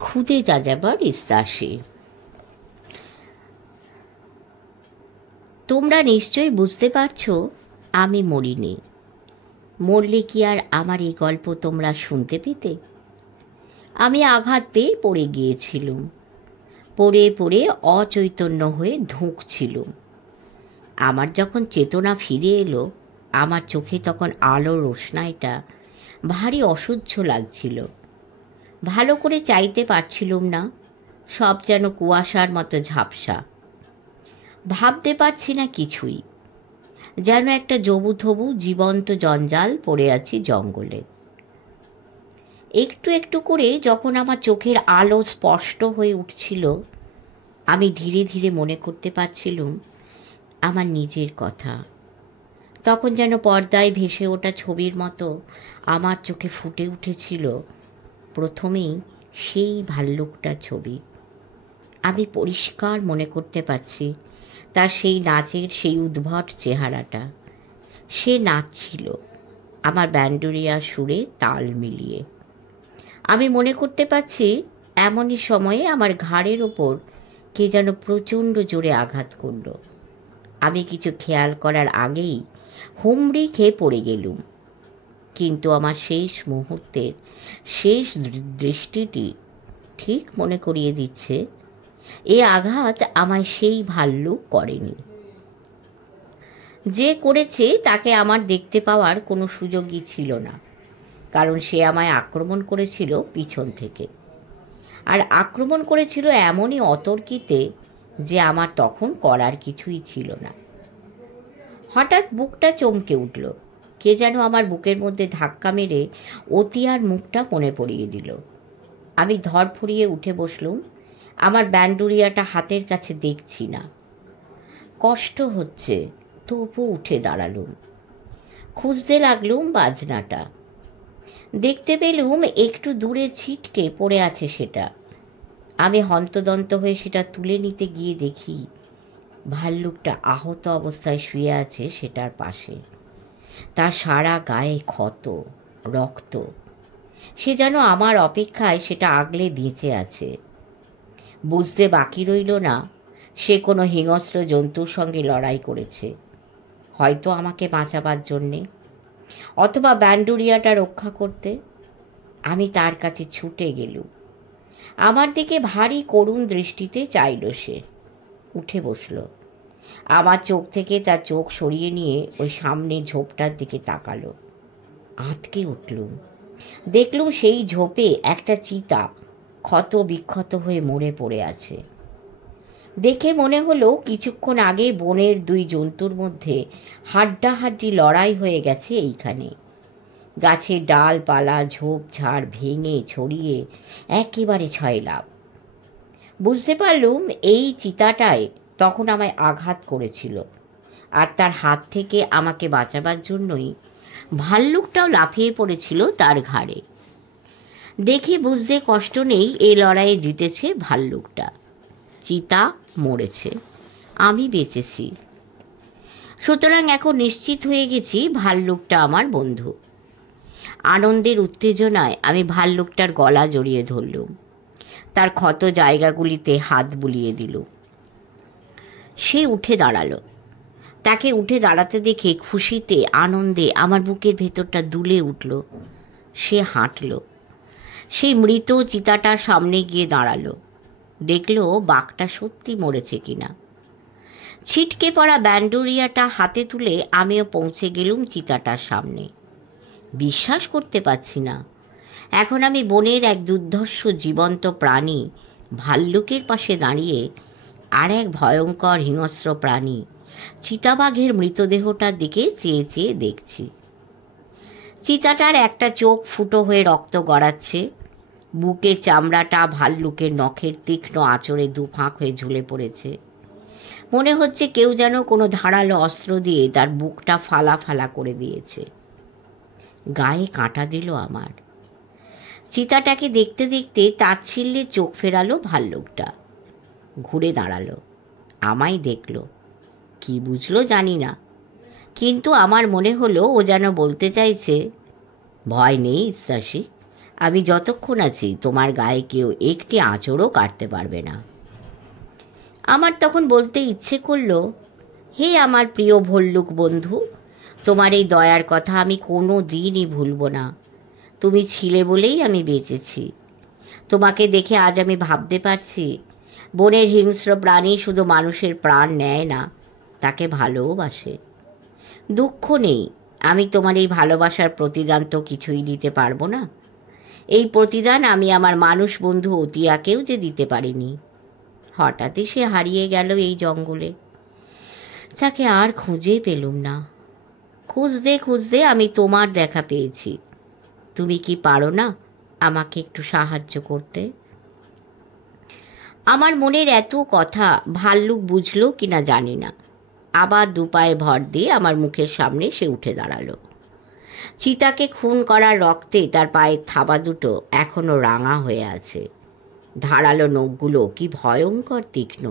খুদে যাযাবর ইস্তাসি। তোমরা নিশ্চয়ই বুঝতে পারছো আমি মরিনি। মরলে কি আর আমার এই গল্প তোমরা শুনতে পেতে? আমি আঘাত পেয়ে পড়ে গিয়েছিলুম। পড়ে পড়ে অচৈতন্য হয়ে ধুঁকছিলুম। আমার যখন চেতনা ফিরে এলো, আমার চোখে তখন আলোর রোশনাইটা ভারী অসহ্য লাগছিল। ভালো করে চাইতে পারছিলুম না, সব যেন কুয়াশার মতো ঝাপসা। ভাবতে পারছি না কিছুই, যেন একটা জবুথবু জীবন্ত জঞ্জাল পড়ে আছি জঙ্গলে। একটু একটু করে যখন আমার চোখের আলো স্পষ্ট হয়ে উঠছিল, আমি ধীরে ধীরে মনে করতে পারছিলুম আমার নিজের কথা। তখন যেন পর্দায় ভেসে ওঠা ছবির মতো আমার চোখে ফুটে উঠেছিল প্রথমেই সেই ভাল্লুকটার ছবি। আমি পরিষ্কার মনে করতে পারছি তার সেই নাচের সেই উদ্ভট চেহারাটা। সে নাচছিল আমার ব্যান্ডুরিয়া সুরে তাল মিলিয়ে। আমি মনে করতে পারছি এমনই সময়ে আমার ঘাড়ের ওপর কে যেন প্রচণ্ড জোরে আঘাত করল। আমি কিছু খেয়াল করার আগেই হুমড়ি খেয়ে পড়ে গেলুম। কিন্তু আমার শেষ মুহূর্তের শেষ দৃষ্টিটি ঠিক মনে করিয়ে দিচ্ছে এ আঘাত আমায় সেই ভাল্লুক করেনি। যে করেছে তাকে আমার দেখতে পাওয়ার কোনো সুযোগই ছিল না, কারণ সে আমায় আক্রমণ করেছিল পিছন থেকে। আর আক্রমণ করেছিল এমনই অতর্কিতে যে আমার তখন করার কিছুই ছিল না। হঠাৎ বুকটা চমকে উঠল। কে যেন আমার বুকের মধ্যে ধাক্কা মেরে অতিয়ার মুখটা মনে পড়িয়ে দিল। আমি ধরফড়িয়ে উঠে বসলুম। আমার ব্যান্ডুরিয়াটা হাতের কাছে দেখছি না। কষ্ট হচ্ছে, তবু উঠে দাঁড়ালুম। খুঁজতে লাগলুম বাজনাটা। দেখতে পেলুম একটু দূরের ছিটকে পড়ে আছে সেটা। আমি হন্তদন্ত হয়ে সেটা তুলে নিতে গিয়ে দেখি ভাল্লুকটা আহত অবস্থায় শুয়ে আছে সেটার পাশে। তার সারা গায়ে ক্ষত, রক্ত। সে যেন আমার অপেক্ষায় সেটা আগলে বেঁচে আছে। বুঝতে বাকি রইল না সে কোনো হিংস্র জন্তুর সঙ্গে লড়াই করেছে, হয়তো আমাকে বাঁচাবার জন্যে, অথবা ব্যান্ডুরিয়াটা রক্ষা করতে। আমি তার কাছে ছুটে গেলুম। আমার দিকে ভারী করুণ দৃষ্টিতে চাইল সে। উঠে বসল। আমার চোখ থেকে তার চোখ সরিয়ে নিয়ে ওই সামনে ঝোপটার দিকে তাকালো। আঁতকে উঠলুম। দেখলুম সেই ঝোপে একটা চিতা ক্ষত বিক্ষত হয়ে মরে পড়ে আছে। দেখে মনে হলো কিছুক্ষণ আগে বনের দুই জন্তুর মধ্যে হাড্ডাহাড্ডি লড়াই হয়ে গেছে এইখানে। গাছের ডালপালা ঝোপঝাড় ভেঙে ছড়িয়ে একেবারে ছয়লাভ। বুঝতে পারলুম এই চিতাটায় তখন আমায় আঘাত করেছিল, আর তার হাত থেকে আমাকে বাঁচাবার জন্যই ভাল্লুকটাও লাফিয়ে পড়েছিল তার ঘাড়ে। দেখে বুঝতে কষ্ট নেই এই লড়াইয়ে জিতেছে ভাল্লুকটা। চিতা মরেছে, আমি বেঁচেছি। সুতরাং এখন নিশ্চিত হয়ে গেছি ভাল্লুকটা আমার বন্ধু। আনন্দের উত্তেজনায় আমি ভাল্লুকটার গলা জড়িয়ে ধরলুম। তার ক্ষত জায়গাগুলিতে হাত বুলিয়ে দিলুম। সে উঠে দাঁড়ালো। তাকে উঠে দাঁড়াতে দেখে খুশিতে আনন্দে আমার বুকের ভেতরটা দুলে উঠল। সে হাঁটল। সেই মৃত চিতাটার সামনে গিয়ে দাঁড়ালো। দেখলো বাঘটা সত্যি মরেছে কিনা। ছিটকে পড়া ব্যান্ডুরিয়াটা হাতে তুলে আমিও পৌঁছে গেলুম চিতাটার সামনে। বিশ্বাস করতে পারছি না এখন আমি বনের এক দুর্ধর্ষ জীবন্ত প্রাণী ভাল্লুকের পাশে দাঁড়িয়ে আর এক ভয়ঙ্কর হিংস্র প্রাণী চিতাবাঘের মৃতদেহটার দিকে চেয়ে চেয়ে দেখছি। চিতাটার একটা চোখ ফুটো হয়ে রক্ত গড়াচ্ছে। বুকের চামড়াটা ভাল্লুকের নখের তীক্ষ্ণ আঁচড়ে দুফাঁক হয়ে ঝুলে পড়েছে। মনে হচ্ছে কেউ যেন কোনো ধারালো অস্ত্র দিয়ে তার বুকটা ফালা ফালা করে দিয়েছে। গায়ে কাঁটা দিল আমার। চিতাটাকে দেখতে দেখতে তাচ্ছিল্যে চোখ ফেরালো ভাল্লুকটা। ঘুরে দাঁড়ালো, আমায় দেখলো। কি বুঝলো জানি না, কিন্তু আমার মনে হলো ও যেন বলতে চাইছে, ভয় নেই ইস্তাসি, আমি যতক্ষণ আছি তোমার গায়ে কেউ একটি আঁচড়ও কাটতে পারবে না। আমার তখন বলতে ইচ্ছে করল, হে আমার প্রিয় ভল্লুক বন্ধু, তোমার এই দয়ার কথা আমি কোনো দিনই ভুলব না। তুমি ছিলে বলেই আমি বেঁচেছি। তোমাকে দেখে আজ আমি ভাবতে পারছি, বনের হিংস্র প্রাণী শুধু মানুষের প্রাণ নেয় না, তাকে ভালোবাসে। দুঃখ নেই, আমি তোমার এই ভালোবাসার প্রতিদান তো কিছুই দিতে পারবো না। এই প্রতিদান আমি আমার মানুষ বন্ধু অতিয়াকেও যে দিতে পারিনি। হঠাৎই সে হারিয়ে গেল এই জঙ্গলে। তাকে আর খুঁজে পেলুম না। খুঁজতে খুঁজতে আমি তোমার দেখা পেয়েছি। তুমি কি পারো না আমাকে একটু সাহায্য করতে? আমার মনের এত কথা ভাল্লুক বুঝলো কিনা জানি না। আবার দুপায়ে ভর দিয়ে আমার মুখের সামনে সে উঠে দাঁড়ালো। চিতাকে খুন করার রক্তে তার পায়ের থাবা দুটো এখনো রাঙা হয়ে আছে। ধারালো নখগুলো কি ভয়ঙ্কর তীক্ষ্ণ।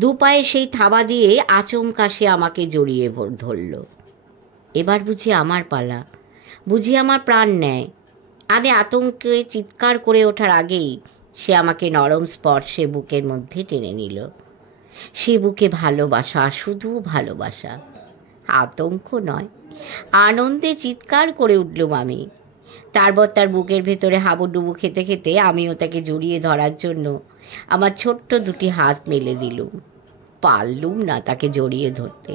দুপায়ে সেই থাবা দিয়ে আচমকা সে আমাকে জড়িয়ে ধরল। এবার বুঝি আমার পালা, বুঝি আমার প্রাণ নেয়। আমি আতঙ্কে চিৎকার করে ওঠার আগেই সে আমাকে নরম স্পর্শে বুকের মধ্যে টেনে নিল। সে বুকে ভালোবাসা, শুধু ভালোবাসা, আতঙ্ক নয়। আনন্দে চিৎকার করে উঠলুম আমি। তারপর তার বুকের ভেতরে হাবুডুবু খেতে খেতে আমিও তাকে জড়িয়ে ধরার জন্য আমার ছোট্ট দুটি হাত মেলে দিলুম। পারলুম না তাকে জড়িয়ে ধরতে,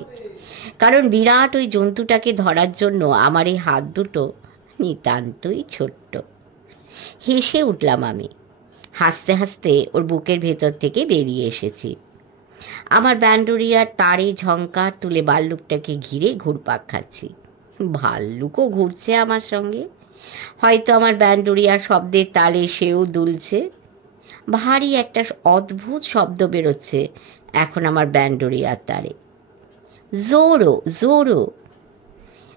কারণ বিরাট ওই জন্তুটাকে ধরার জন্য আমার এই হাত দুটো নিতান্তই ছোট্ট। হেসে উঠলাম আমি। হাসতে হাসতে ওর বুকের ভেতর থেকে বেরিয়ে এসেছি। আমার ব্যান্ডোরিয়ার তারে ঝংকার তুলে ভাল্লুকটাকে ঘিরে ঘুরপাক খাচ্ছি। ভাল্লুকও ঘুরছে আমার সঙ্গে। হয়তো আমার ব্যান্ডোরিয়ার শব্দের তালে সেও দুলছে। ভারী একটা অদ্ভুত শব্দ বেরোচ্ছে এখন আমার ব্যান্ডোরিয়ার তারে। জোরো জোরো।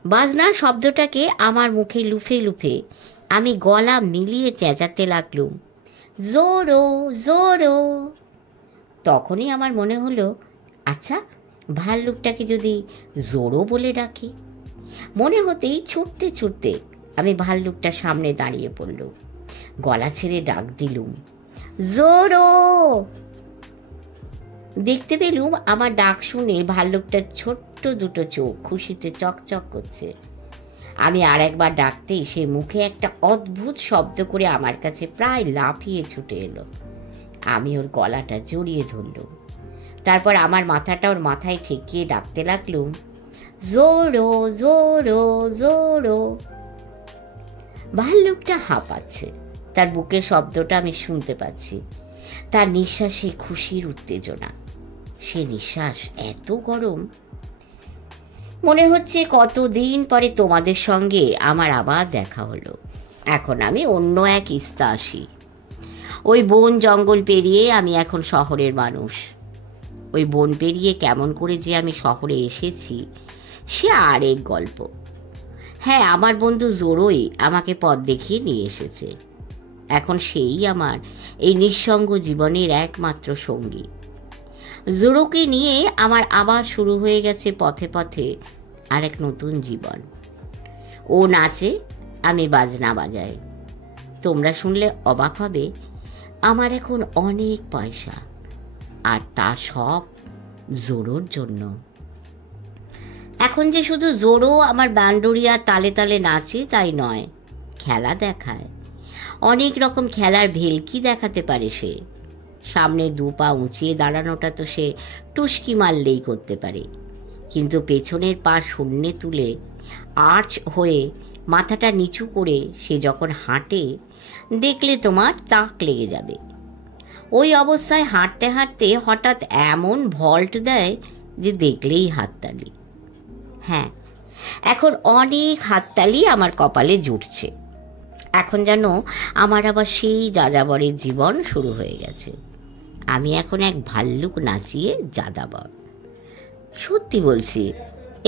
বাজনার শব্দটাকে আমার মুখে লুফে লুফে আমি গলা মিলিয়ে চেঁচাতে লাগলুম, জোরো জোরো। তখনই আমার মনে হলো, আচ্ছা ভাল্লুকটাকে যদি জোরো বলে ডাকি। মনে হতেই ছুটতে ছুটতে আমি ভাল্লুকটার সামনে দাঁড়িয়ে পড়লুম। গলা ছেড়ে ডাক দিলুম, জোরো। দেখতে পেলুম আমার ডাক শুনে ভাল্লুকটার ছোট্ট দুটো চোখ খুশিতে চকচক করছে। আমি আর একবার ডাকতেই সে মুখে একটা অদ্ভুত শব্দ করে আমার কাছে প্রায় লাফিয়ে ছুটে এলো। আমি ওর গলাটা জড়িয়ে ধরলুম। তারপর আমার মাথাটা ওর মাথায় ঠেকিয়ে ডাকতে লাগলুম, জোরো জোরো জোরো। ভাল্লুকটা হাঁপাচ্ছে। তার বুকের শব্দটা আমি শুনতে পাচ্ছি। তার নিঃশ্বাসে খুশির উত্তেজনা। সে নিঃশ্বাস এত গরম, মনে হচ্ছে কতদিন পরে তোমাদের সঙ্গে আমার আবার দেখা হলো। এখন আমি অন্য এক ইস্তা আসি। ওই বন জঙ্গল পেরিয়ে আমি এখন শহরের মানুষ। ওই বন পেরিয়ে কেমন করে যে আমি শহরে এসেছি সে আরেক গল্প। হ্যাঁ, আমার বন্ধু জোরোই আমাকে পথ দেখিয়ে নিয়ে এসেছে। এখন সেই আমার এই নিঃসঙ্গ জীবনের একমাত্র সঙ্গী। জোরোকে নিয়ে আমার আবার শুরু হয়ে গেছে পথে পথে আর এক নতুন জীবন। ও নাচে, আমি বাজনা বাজাই। তোমরা শুনলে অবাক হবে, আমার এখন অনেক পয়সা, আর তা সব জোরোর জন্য। এখন যে শুধু জোরো আমার ব্যান্ডোরিয়া তালে তালে নাচে তাই নয়, খেলা দেখায়। অনেক রকম খেলার ভেলকি দেখাতে পারে সে। সামনে দু পা উঁচিয়ে দাঁড়ানোটা তো সে টুসকি মারলেই করতে পারে, কিন্তু পেছনের পা শূন্যে তুলে আর্চ হয়ে মাথাটা নিচু করে সে যখন হাঁটে, দেখলে তোমার তাক লেগে যাবে। ওই অবস্থায় হাঁটতে হাঁটতে হঠাৎ এমন ভল্ট দেয় যে দেখলেই হাততালি। হ্যাঁ, এখন অনেক হাততালি আমার কপালে জুটছে। এখন যেন আমার আবার সেই যাযাবরের জীবন শুরু হয়ে গেছে। আমি এখন এক ভাল্লুক নাচিয়ে যাযাবর। সত্যি বলছি,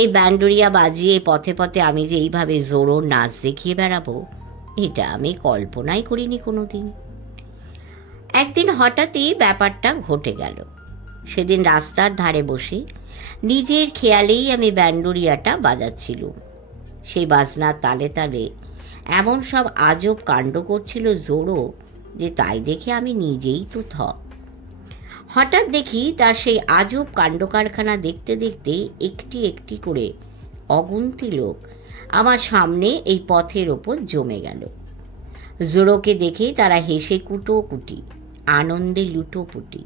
এই ব্যান্ডোরিয়া বাজিয়ে পথে পথে আমি যে এইভাবে জোরোর নাচ দেখিয়ে বেড়াবো, এটা আমি কল্পনাই করিনি কোনোদিন। একদিন হঠাৎই ব্যাপারটা ঘটে গেল। সেদিন রাস্তার ধারে বসে নিজের খেয়ালেই আমি ব্যান্ডোরিয়াটা বাজাচ্ছিলুম। সেই বাজনার তালে তালে এমন সব আজব কাণ্ড করছিল জোড়ো যে তাই দেখে আমি নিজেই তো থ। হঠাৎ দেখি তার সেই আজব কাণ্ড কারখানা দেখতে দেখতে একটি একটি করে অগুন্তি লোক আমার সামনে এই পথের ওপর জমে গেল। জোড়োকে দেখে তারা হেসে কুটোকুটি, আনন্দে লুটোপুটি।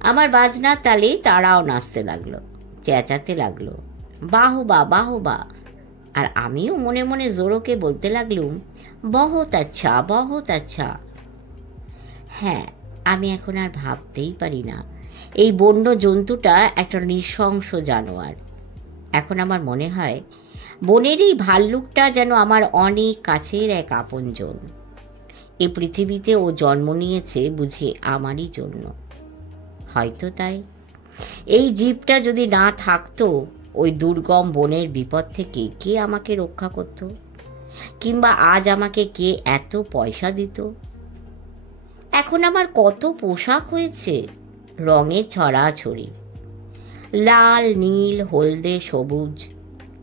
আমার বাজনার তালে তারাও নাচতে লাগলো, চেঁচাতে লাগলো, বাহবা বাহবা। আর আমিও মনে মনে জোড়োকে বলতে লাগলুম, বহুত আচ্ছা, বহুত আচ্ছা। হ্যাঁ, আমি এখন আর ভাবতেই পারি না এই বন্য জন্তুটা একটা নৃশংস জানোয়ার। এখন আমার মনে হয় বনের এই ভাল্লুকটা যেন আমার অনেক কাছের এক আপনজন। এই পৃথিবীতে ও জন্ম নিয়েছে বুঝি আমারই জন্য। হয়তো তাই। এই জীবটা যদি না থাকতো, ওই দুর্গম বনের বিপদ থেকে কে আমাকে রক্ষা করত? কিংবা আজ আমাকে কে এত পয়সা দিত? এখন আমার কত পোশাক হয়েছে, রঙের ছড়াছড়ি, লাল, নীল, হলদে, সবুজ,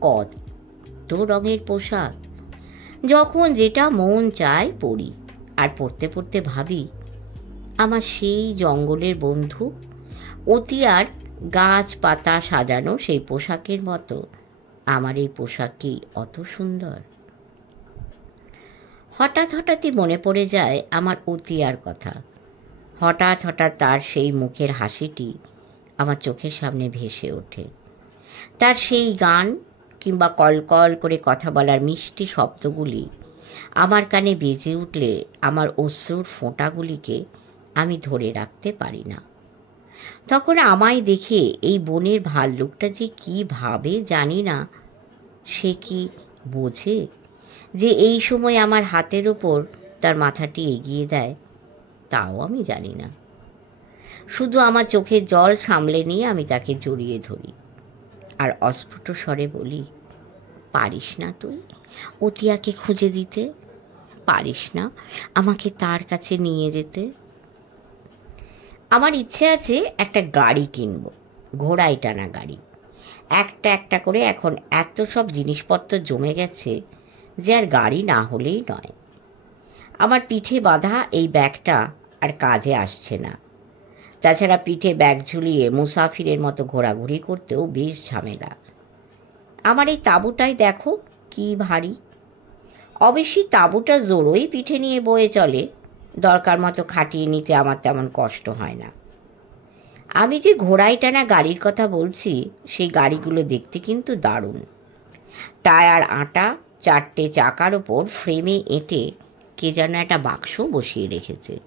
কত রঙের পোশাক। যখন যেটা মন চায় পরি, আর পড়তে পড়তে ভাবি আমার সেই জঙ্গলের বন্ধু অতিয়ার গাছপাতা সাজানো সেই পোশাকের মতো আমার এই পোশাক কি অত সুন্দর? হঠাৎ হঠাৎই মনে পড়ে যায় আমার অতিয়ার কথা। হঠাৎ হঠাৎ তার সেই মুখের হাসিটি আমার চোখের সামনে ভেসে ওঠে। তার সেই গান কিংবা কলকল করে কথা বলার মিষ্টি শব্দগুলি আমার কানে বেজে উঠলে আমার অশ্রুর ফোঁটাগুলিকে আমি ধরে রাখতে পারি না। তখন আমায় দেখে এই বনের ভাল্লুকটা যে কি ভাবে জানি না। সে কি বোঝে যে এই সময় আমার হাতের ওপর তার মাথাটি এগিয়ে দেয়? তাও আমি জানি না। শুধু আমার চোখের জল সামলে নিয়ে আমি তাকে জড়িয়ে ধরি আর অস্ফুট স্বরে বলি, পারিস না তুই অতিয়াকে খুঁজে দিতে? পারিস না আমাকে তার কাছে নিয়ে যেতে? আমার ইচ্ছে আছে একটা গাড়ি কিনব, ঘোড়ায় টানা গাড়ি। একটা একটা করে এখন এত সব জিনিসপত্র জমে গেছে যে আর গাড়ি না হলেই নয়। আমার পিঠে বাঁধা এই ব্যাগটা আর কাজে আসছে না। তাছাড়া পিঠে ব্যাগ ঝুলিয়ে মুসাফিরের মতো ঘোরাঘুরি করতেও বেশ ঝামেলা। আমার এই তাঁবুটাই দেখো কি ভারী। অবশ্যই তাঁবুটা জোরই পিঠে নিয়ে বয়ে চলে, দরকার মতো খাটিয়ে নিতে আমার তেমন কষ্ট হয় না। আমি যে ঘোড়ায় টানা গাড়ির কথা বলছি, সেই গাড়িগুলো দেখতে কিন্তু দারুণ। টায়ার আঁটা, চারটে চাকার ওপর ফ্রেমে এঁটে কে যেন একটা বাক্স বসিয়ে রেখেছে।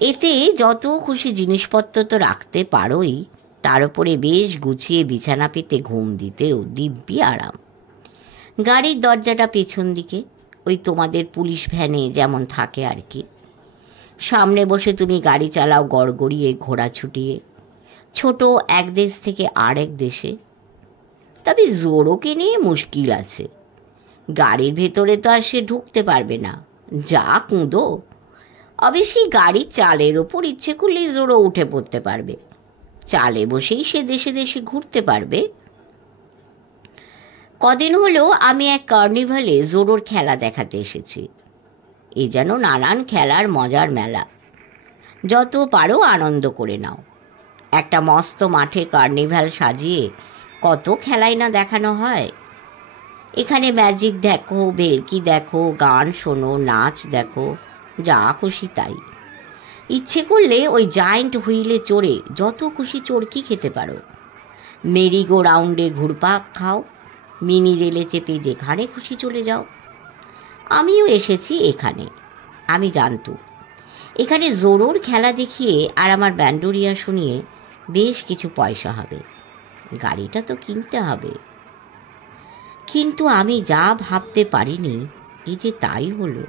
এতে যত খুশি জিনিসপত্র তো রাখতে পারোই, তার উপরে বেশ গুছিয়ে বিছানা পেতে ঘুম দিতেও দিব্যি আরাম। গাড়ির দরজাটা পেছন দিকে, ওই তোমাদের পুলিশ ভ্যানে যেমন থাকে আর কি। সামনে বসে তুমি গাড়ি চালাও গড়গড়িয়ে, ঘোড়া ছুটিয়ে, ছোট এক দেশ থেকে আরেক দেশে। তবে জোরোকে নিয়ে মুশকিল আছে। গাড়ির ভেতরে তো আর সে ঢুকতে পারবে না, যা কুঁদো। অবশ্যই গাড়ির চালের ওপর ইচ্ছে করলেই জোরো উঠে পড়তে পারবে, চালে বসেই সে দেশে দেশে ঘুরতে পারবে। কদিন হলো আমি এক কার্নিভালে জোরোর খেলা দেখাতে এসেছি। এ যেন নানান খেলার মজার মেলা। যত পারো আনন্দ করে নাও। একটা মস্ত মাঠে কার্নিভাল সাজিয়ে কত খেলাই না দেখানো হয়। এখানে ম্যাজিক দেখো, ভেলকি দেখো, গান শোনো, নাচ দেখো, যা খুশি তাই। ইচ্ছে করলে ওই জায়েন্ট হুইলে চড়ে যত খুশি চড়কি খেতে পারো। মেরি গো রাউন্ডে ঘুরপাক খাও, মিনি রেলে চেপে যেখানে খুশি চলে যাও। আমিও এসেছি এখানে। আমি জানতো এখানে জোরোর খেলা দেখিয়ে আর আমার ব্যান্ডোরিয়া শুনিয়ে বেশ কিছু পয়সা হবে। গাড়িটা তো কিনতে হবে। কিন্তু আমি যা ভাবতে পারিনি এই যে তাই হলো।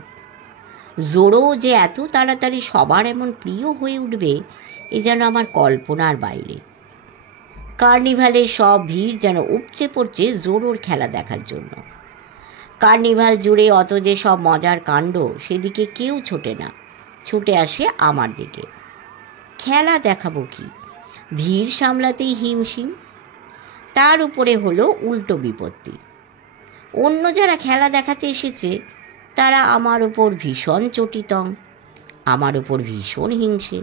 জোরো যে এত তাড়াতাড়ি সবার এমন প্রিয় হয়ে উঠবে, এ যেন আমার কল্পনার বাইরে। কার্নিভালের সব ভিড় যেন উপচে পড়ছে জোরোর খেলা দেখার জন্য। কার্নিভাল জুড়ে অত যে সব মজার কাণ্ড, সেদিকে কেউ ছোটে না, ছুটে আসে আমার দিকে। খেলা দেখাবো কি, ভিড় সামলাতেই হিমশিম। তার উপরে হলো উল্টো বিপত্তি। অন্য যারা খেলা দেখাতে এসেছে তারা আমার ওপর ভীষণ চটিতং, আমার ওপর ভীষণ হিংসে।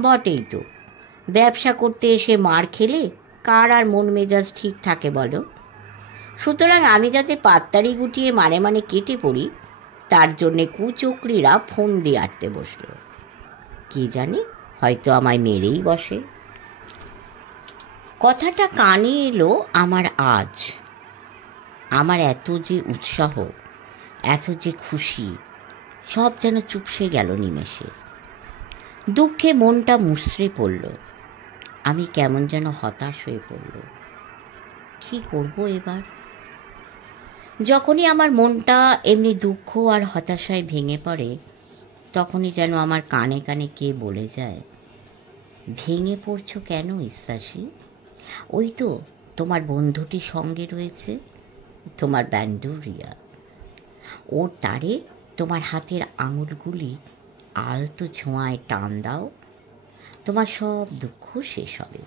বটেই তো, ব্যবসা করতে এসে মার খেলে কার আর মন মেজাজ ঠিক থাকে বলো? সুতরাং আমি যাতে পাত্তারি গুটিয়ে মানে মানে কেটে পড়ি, তার জন্যে কুচক্রীরা ফোন দিয়ে আটতে বসলো। কে জানে, হয়তো আমায় মেরেই বসে। কথাটা কানে এলো আমার আজ। আমার এত যে উৎসাহ, এত যে খুশি, সব যেন চুপসে গেল নিমেষে। দুঃখে মনটা মুচড়ে পড়ল। আমি কেমন যেন হতাশ হয়ে পড়ল। কি করব এবার? যখনই আমার মনটা এমনি দুঃখ আর হতাশায় ভেঙে পড়ে, তখনই যেন আমার কানে কানে কে বলে যায়, ভেঙে পড়ছো কেন ইস্তাসি? ওই তো তোমার বন্ধুটি সঙ্গে রয়েছে, তোমার ব্যান্ডুরিয়া। ওর তারে তোমার হাতের আঙুলগুলি আলতো ছোঁয়ায় টান দাও, তোমার সব দুঃখ শেষ হবে।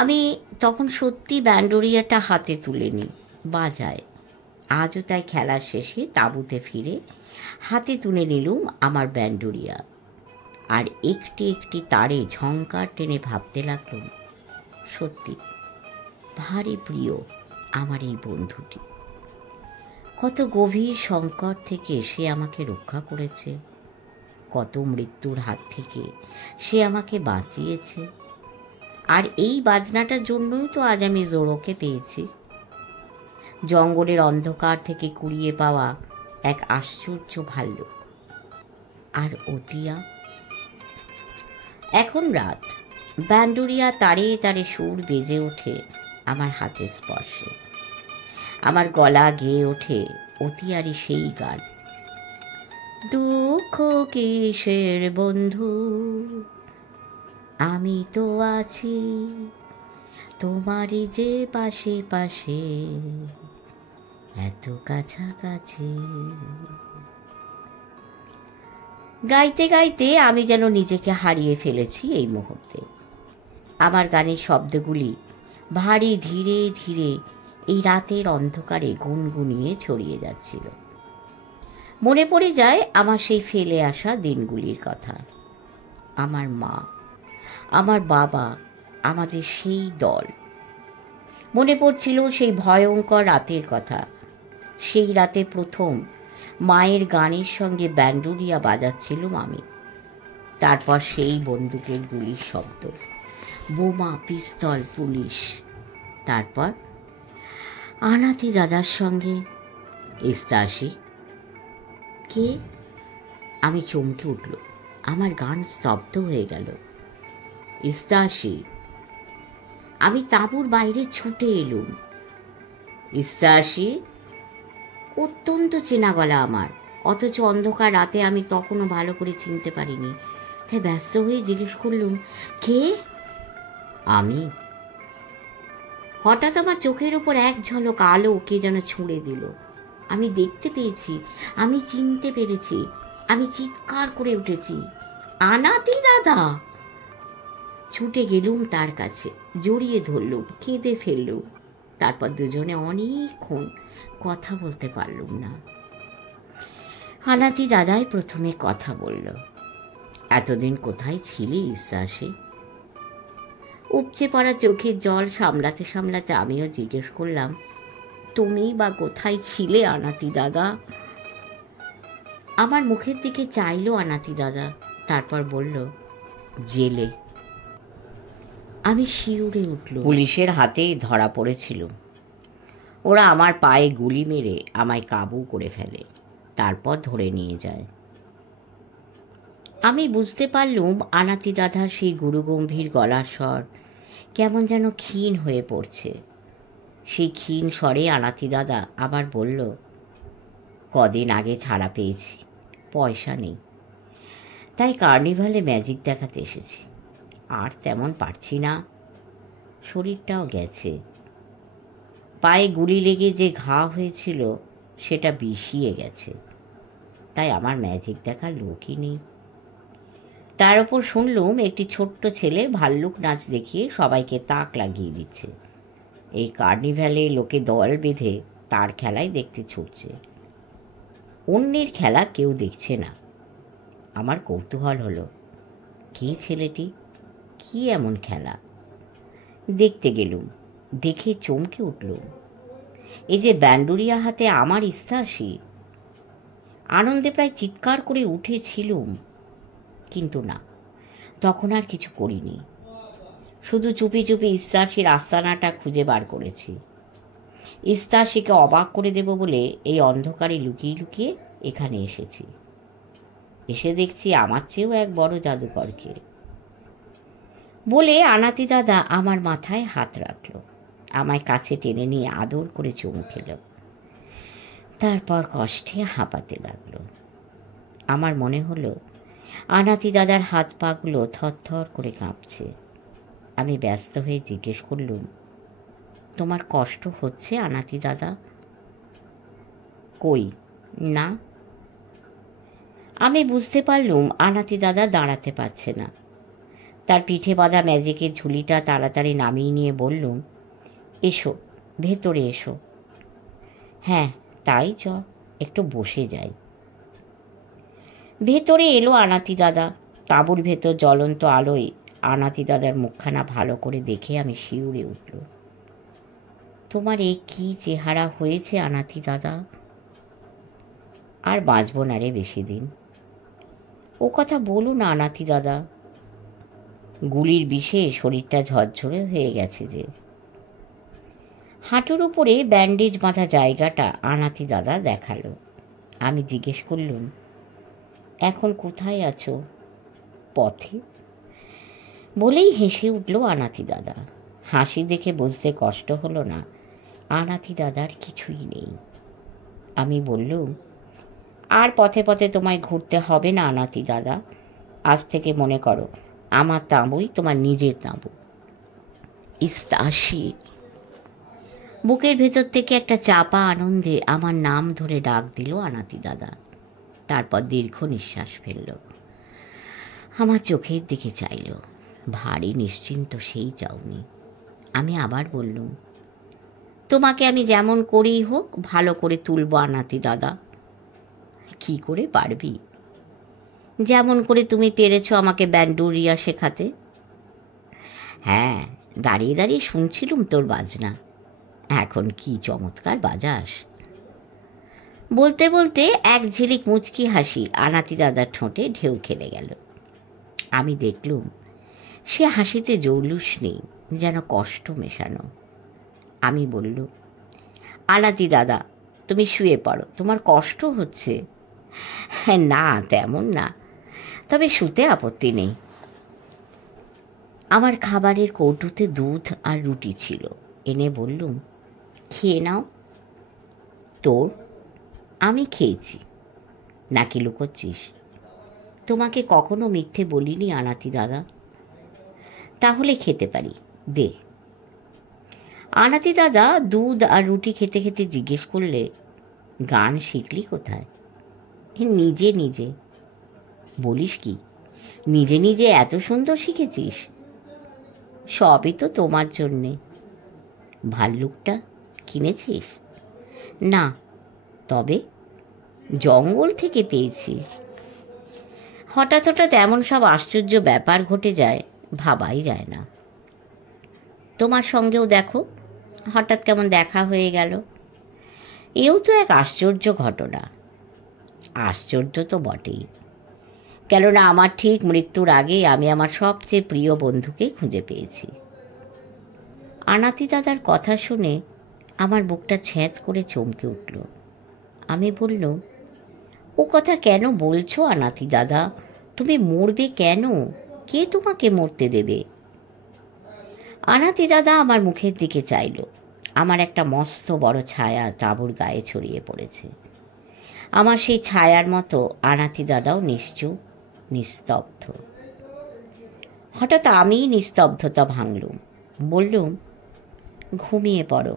আমি তখন সত্যি ব্যান্ডোরিয়াটা হাতে তুলে নিই, বাজায়। আজও তাই খেলার শেষে তাঁবুতে ফিরে হাতে তুলে নিলুম আমার ব্যান্ডোরিয়া, আর একটি একটি তারে ঝংকার টেনে ভাবতে লাগলুম, সত্যি ভারী প্রিয় আমার এই বন্ধুটি। কত গভীর সংকট থেকে সে আমাকে রক্ষা করেছে, কত মৃত্যুর হাত থেকে সে আমাকে বাঁচিয়েছে। আর এই বাজনাটার জন্যই তো আজ আমি জোড়োকে পেয়েছি। জঙ্গলের অন্ধকার থেকে কুড়িয়ে পাওয়া এক আশ্চর্য ভাল্লুক। আর অতিয়া। এখন রাত, ব্যান্ডুরিয়া তারে তারে সুর বেজে ওঠে আমার হাতের স্পর্শে। আমার গলা গেয়ে ওঠে অতিয়ারই সেই গান, দুঃখ কিসের বন্ধু, আমি তো আছি তোমারই যে পাশে পাশে, এত কাছাকাছি। গাইতে গাইতে আমি যেন নিজেকে হারিয়ে ফেলেছি এই মুহূর্তে। আমার গানের শব্দগুলি ভারী ধীরে ধীরে এই রাতের অন্ধকারে গুনগুনিয়ে ছড়িয়ে যাচ্ছিল। মনে পড়ে যায় আমার সেই ফেলে আসা দিনগুলির কথা। আমার মা, আমার বাবা, আমাদের সেই দল। মনে পড়ছিল সেই ভয়ঙ্কর রাতের কথা। সেই রাতে প্রথম মায়ের গানের সঙ্গে ব্যান্ডুরিয়া বাজাচ্ছিলাম আমি। তারপর সেই বন্দুকের গুলির শব্দ, বোমা, পিস্তল, পুলিশ। তারপর আনাতি দাদার সঙ্গে ইস্তাসি। কে? আমি চমকে উঠল, আমার গান স্তব্ধ হয়ে গেল। ইস্তাসি। আমি তাঁবুর বাইরে ছুটে এলুম। ইস্তাসি। অত্যন্ত চেনা গলা আমার, অথচ অন্ধকার রাতে আমি তখনও ভালো করে চিনতে পারিনি। তাই ব্যস্ত হয়ে জিজ্ঞেস করলুম, কে? আমি। হঠাৎ আমার চোখের ওপর এক ঝলক আলো কে যেন ছুঁড়ে দিল। আমি দেখতে পেয়েছি, আমি চিনতে পেরেছি। আমি চিৎকার করে উঠেছি, আনাতি দাদা! ছুটে গেলুম তার কাছে, জড়িয়ে ধরলুম, কেঁদে ফেললুম। তারপর দুজনে অনেকক্ষণ কথা বলতে পারলুম না। আনাতি দাদাই প্রথমে কথা বলল, এতদিন কোথায় ছিলি ইস্তাসি? উপচে পড়া চোখের জল সামলাতে সামলাতে আমিও জিজ্ঞেস করলাম, তুমি বা কোথায় ছিলে আনাতি দাদা? আমার মুখের দিকে চাইল আনাতি দাদা, তারপর বলল, জেলে। আমি শিউরে উঠল। পুলিশের হাতে ধরা পড়েছিল। ওরা আমার পায়ে গুলি মেরে আমায় কাবু করে ফেলে, তারপর ধরে নিয়ে যায়। আমি বুঝতে পারলুম আনাতি দাদার সেই গুরুগম্ভীর গলার স্বর কেমন যেন ক্ষীণ হয়ে পড়ছে। সেই ক্ষীণ স্বরে আনাতি দাদা আবার বলল, কদিন আগে ছাড়া পেয়েছি, পয়সা নেই, তাই কার্নিভালে ম্যাজিক দেখাতে এসেছি। আর তেমন পারছি না, শরীরটাও গেছে। পায়ে গুলি লেগে যে ঘা হয়েছিল সেটা বিষিয়ে গেছে, তাই আমার ম্যাজিক দেখার লোকই নেই। তার ওপর শুনলুম একটি ছোট্ট ছেলে ভাল্লুক নাচ দেখিয়ে সবাইকে তাক লাগিয়ে দিচ্ছে। এই কার্নিভ্যালে লোকে দল বেঁধে তার খেলায় দেখতে ছুটছে। অন্যের খেলা কেউ দেখছে না। আমার কৌতূহল হলো, কে ছেলেটি, কি এমন খেলা? দেখতে গেলুম, দেখে চমকে উঠলুম। এই যে ব্যান্ডুরিয়া হাতে আমার ইস্তাসি। আনন্দে প্রায় চিৎকার করে উঠেছিলুম, কিন্তু না, তখন আর কিছু করিনি। শুধু চুপি চুপি ইস্তাসির আস্তানাটা খুঁজে বার করেছি। ইস্তাসিকে অবাক করে দেব বলে এই অন্ধকারে লুকিয়ে লুকিয়ে এখানে এসেছি। এসে দেখছি আমার চেয়েও এক বড় জাদুকরকে। বলে আনাতি দাদা আমার মাথায় হাত রাখল, আমায় কাছে টেনে নিয়ে আদর করে চুমু খেল। তারপর কষ্টে হাঁপাতে লাগলো। আমার মনে হলো আনাতি দাদার হাত পাগুলো থরথর করে কাঁপছে। আমি ব্যস্ত হয়ে জিজ্ঞেস করলুম, তোমার কষ্ট হচ্ছে আনাতি দাদা? কই না। আমি বুঝতে পারলুম আনাতি দাদা দাঁড়াতে পারছে না। তার পিঠে বাঁধা ম্যাজিকের ঝুলিটা তাড়াতাড়ি নামিয়ে নিয়ে বললুম, এসো, ভেতরে এসো। হ্যাঁ তাই, একটু বসে যাই। ভেতরে এলো আনাতি দাদা। তাঁবুর ভেতর জ্বলন্ত আলোয় আনাতি দাদার মুখখানা ভালো করে দেখে আমি শিউরে উঠল। তোমার এ কি চেহারা হয়েছে আনাতি দাদা? আর বাঁচব না রে বেশি দিন। ও কথা বলো না আনাতি দাদা। গুলির বিষে শরীরটা ঝরঝরে হয়ে গেছে যে। হাঁটুর উপরে ব্যান্ডেজ বাঁধা জায়গাটা আনাতি দাদা দেখালো। আমি জিজ্ঞেস করলুম, এখন কোথায় আছো? পথে। বলেই হেসে উঠল আনাতি দাদা। হাসি দেখে বুঝতে কষ্ট হলো না আনাতি দাদার কিছুই নেই। আমি বললুম, আর পথে পথে তোমায় ঘুরতে হবে না আনাতি দাদা। আজ থেকে মনে করো আমার তাঁবুই তোমার নিজের তাঁবু। ইস্তাসি। বুকের ভেতর থেকে একটা চাপা আনন্দে আমার নাম ধরে ডাক দিল আনাতি দাদা। তারপর দীর্ঘ নিঃশ্বাস ফেলল। আমার চোখের দিকে চাইল, ভারী নিশ্চিন্ত সেই চাউনি। আমি আবার বললুম, তোমাকে আমি যেমন করেই হোক ভালো করে তুলব আনাতি দাদা। কি করে পারবি? যেমন করে তুমি পেরেছ আমাকে ব্যান্ডুরিয়া শেখাতে। হ্যাঁ, দাঁড়িয়ে দাঁড়িয়ে শুনছিলুম তোর বাজনা। এখন কি চমৎকার বাজাস। বলতে বলতে এক ঝিলিক মুচকি হাসি আনাতি দাদার ঠোঁটে ঢেউ খেলে গেল। আমি দেখলুম সে হাসিতে জৌলুস নেই, যেন কষ্ট মেশানো। আমি বললুম, আনাতি দাদা তুমি শুয়ে পড়ো, তোমার কষ্ট হচ্ছে। হ্যাঁ না, তেমন না, তবে শুতে আপত্তি নেই। আমার খাবারের কৌটোতে দুধ আর রুটি ছিল, এনে বললুম, খেয়ে নাও। তোর? আমি খেয়েছি। নাকি লুকোচ্ছিস? তোমাকে কখনো মিথ্যে বলিনি আনাতি দাদা। তাহলে খেতে পারি, দে। আনাতি দাদা দুধ আর রুটি খেতে খেতে জিজ্ঞেস করলে, গান শিখলি কোথায়? নিজে নিজে। বলিস কি, নিজে নিজে এত সুন্দর শিখেছিস? সবই তো তোমার জন্যে। ভাল্লুকটা কিনেছিস? না, তবে জঙ্গল থেকে পেয়েছি। হঠাৎ হঠাৎ এমন সব আশ্চর্য ব্যাপার ঘটে যায়, ভাবাই যায় না। তোমার সঙ্গেও দেখো হঠাৎ কেমন দেখা হয়ে গেল। এও তো এক আশ্চর্য ঘটনা। আশ্চর্য তো বটেই, কেননা আমার ঠিক মৃত্যুর আগে আমি আমার সবচেয়ে প্রিয় বন্ধুকে খুঁজে পেয়েছি। আনাতি দাদার কথা শুনে আমার বুকটা ছ্যাঁত করে চমকে উঠল। আমি বললুম, ও কথা কেন বলছো আনাতি দাদা? তুমি মরবে কেন? কে তোমাকে মরতে দেবে? আনাতি দাদা আমার মুখের দিকে চাইল। আমার একটা মস্ত বড় ছায়া তাঁবুর গায়ে ছড়িয়ে পড়েছে। আমার সেই ছায়ার মতো আনাতি দাদাও নিশ্চুপ, নিস্তব্ধ। হঠাৎ আমি নিস্তব্ধতা ভাঙলুম। বললুম, ঘুমিয়ে পড়ো।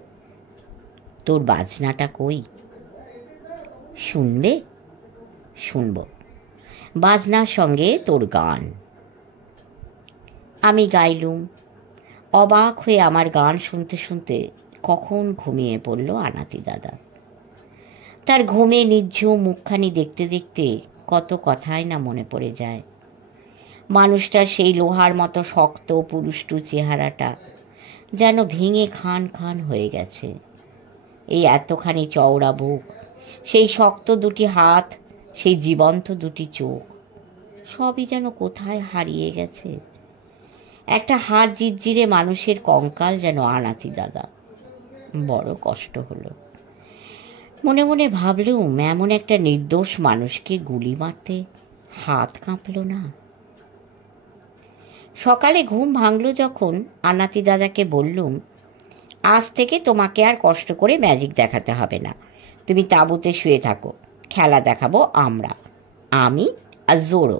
তোর বাজনাটা কই? শুনবে? শুনব। বাজনার সঙ্গে তোর গান। আমি গাইলুম। অবাক হয়ে আমার গান শুনতে শুনতে কখন ঘুমিয়ে পড়ল আনাতি দাদা। তার ঘুমে নিঝুম মুখখানি দেখতে দেখতে কত কথাই না মনে পড়ে যায়। মানুষটার সেই লোহার মতো শক্ত পুরুষ্টু চেহারাটা যেন ভেঙে খান খান হয়ে গেছে। এই এতখানি চওড়া বুক, সেই শক্ত দুটি হাত, সেই জীবন্ত দুটি চোখ, সবই যেন কোথায় হারিয়ে গেছে। একটা হাড় জিরজিরে মানুষের কঙ্কাল যেন আনাতি দাদা। বড় কষ্ট হলো। মনে মনে ভাবলুম, এমন একটা নির্দোষ মানুষকে গুলি মারতে হাত কাঁপল না। সকালে ঘুম ভাঙল যখন, আনাতি দাদাকে বললুম, আজ থেকে তোমাকে আর কষ্ট করে ম্যাজিক দেখাতে হবে না। তুমি তাঁবুতে শুয়ে থাকো, খেলা দেখাবো আমরা, আমি আর জোড়ো।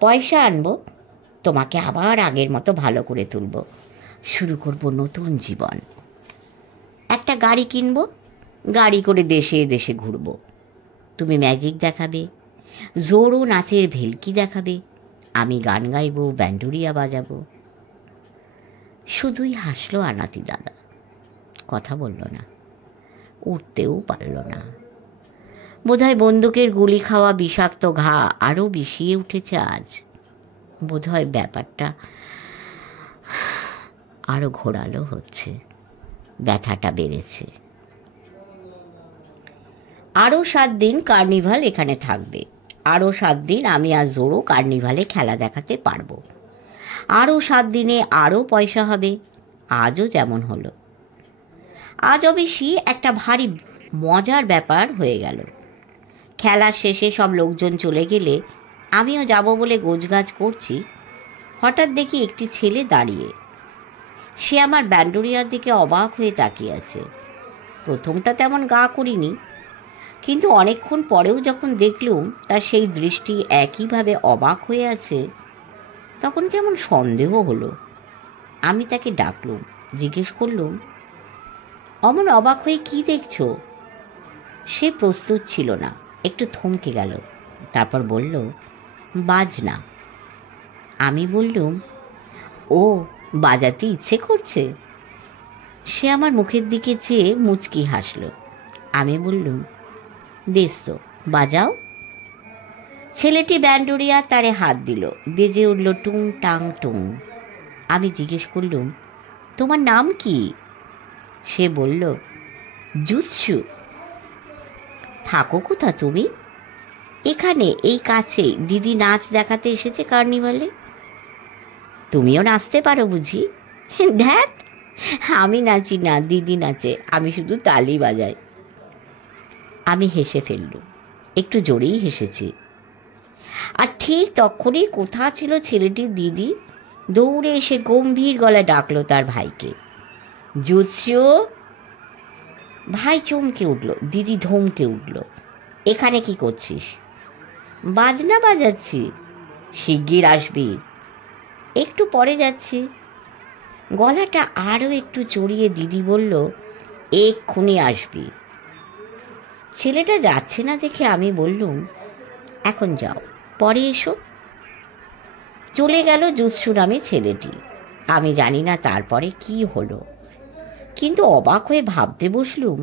পয়সা আনবো, তোমাকে আবার আগের মতো ভালো করে তুলব, শুরু করব নতুন জীবন। একটা গাড়ি কিনবো, গাড়ি করে দেশে দেশে ঘুরব। তুমি ম্যাজিক দেখাবে, জোড়ো নাচের ভেলকি দেখাবে, আমি গান গাইব, ব্যান্ডুরিয়া বাজাবো। শুধুই হাসলো আনাতি দাদা, কথা বলল না, উঠতেও পারল না। বোধহয় বন্দুকের গুলি খাওয়া বিষাক্ত ঘা আরও বিষিয়ে উঠেছে আজ। বোধহয় ব্যাপারটা আরও ঘোরালো হচ্ছে, ব্যথাটা বেড়েছে। আরও 7 দিন কার্নিভাল এখানে থাকবে। আরও 7 দিন আমি আর জোড়ো কার্নিভালে খেলা দেখাতে পারবো। আরও 7 দিনে আরও পয়সা হবে। আজও যেমন হলো। আজ অবশ্যই একটা ভারী মজার ব্যাপার হয়ে গেল। খেলার শেষে সব লোকজন চলে গেলে আমিও যাব বলে গোছগাছ করছি, হঠাৎ দেখি একটি ছেলে দাঁড়িয়ে। সে আমার ব্যান্ডুরিয়ার দিকে অবাক হয়ে তাকিয়ে আছে। প্রথমটা তেমন গা করিনি, কিন্তু অনেকক্ষণ পরেও যখন দেখলুম তার সেই দৃষ্টি একইভাবে অবাক হয়ে আছে, তখন কেমন সন্দেহ হলো। আমি তাকে ডাকলুম, জিজ্ঞেস করলুম, অমন অবাক হয়ে কি দেখছো? সে প্রস্তুত ছিল না, একটু থমকে গেল, তারপর বলল, বাজনা। আমি বললুম, ও বাজাতে ইচ্ছে করছে? সে আমার মুখের দিকে চেয়ে মুচকি হাসল। আমি বললুম, বেশ তো, বাজাও। ছেলেটি ব্যান্ডুরিয়া তারে হাত দিল, বেজে উঠল টুং টাং টুং। আমি জিজ্ঞেস করলুম, তোমার নাম কি? সে বলল, জুৎসু। থাকো কোথা তুমি? এখানে, এই কাছেই, দিদি নাচ দেখাতে এসেছে কার্নিভালে। তুমিও নাচতে পারো বুঝি? ধ্যাত, আমি নাচি না, দিদি নাচে, আমি শুধু তালি বাজাই। আমি হেসে ফেললুম, একটু জোরেই হেসেছি। আর ঠিক তখনই কোথা ছিল ছেলেটির দিদি, দৌড়ে এসে গম্ভীর গলায় ডাকলো তার ভাইকে, জুৎসু। ভাই চমকে উঠল, দিদি ধমকে উঠল, এখানে কি করছিস? বাজনা বাজাচ্ছি। শিগগির আসবি। একটু পরে যাচ্ছি। গলাটা আরও একটু চড়িয়ে দিদি বলল, এক্ষুনি আসবি। ছেলেটা যাচ্ছে না দেখে আমি বললুম, এখন যাও, পরে এসো। চলে গেল জুৎসু নামে ছেলেটি। আমি জানি না তারপরে কি হলো, কিন্তু অবাক হয়ে ভাবতে বসলুম,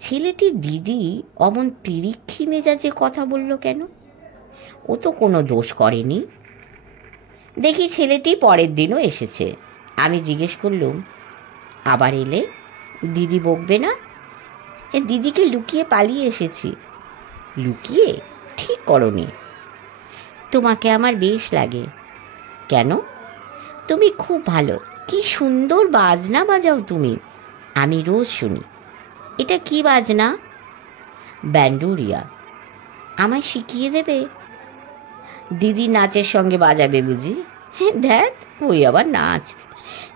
ছেলেটির দিদি অমন তিরিক্ষি মেজাজে কথা বলল কেন? ও তো কোনো দোষ করেনি। দেখি ছেলেটি পরের দিনও এসেছে। আমি জিজ্ঞেস করলুম, আবার এলে? দিদি বকবে না? দিদিকে লুকিয়ে পালিয়ে এসেছি। লুকিয়ে? ঠিক করনি। তোমাকে আমার বেশ লাগে। কেন? তুমি খুব ভালো, কি সুন্দর বাজনা বাজাও তুমি, আমি রোজ শুনি। এটা কি বাজনা? ব্যান্ডুরিয়া। আমায় শিখিয়ে দেবে? দিদি নাচের সঙ্গে বাজাবে বুঝি? ধ্যাত, ওই আবার নাচ,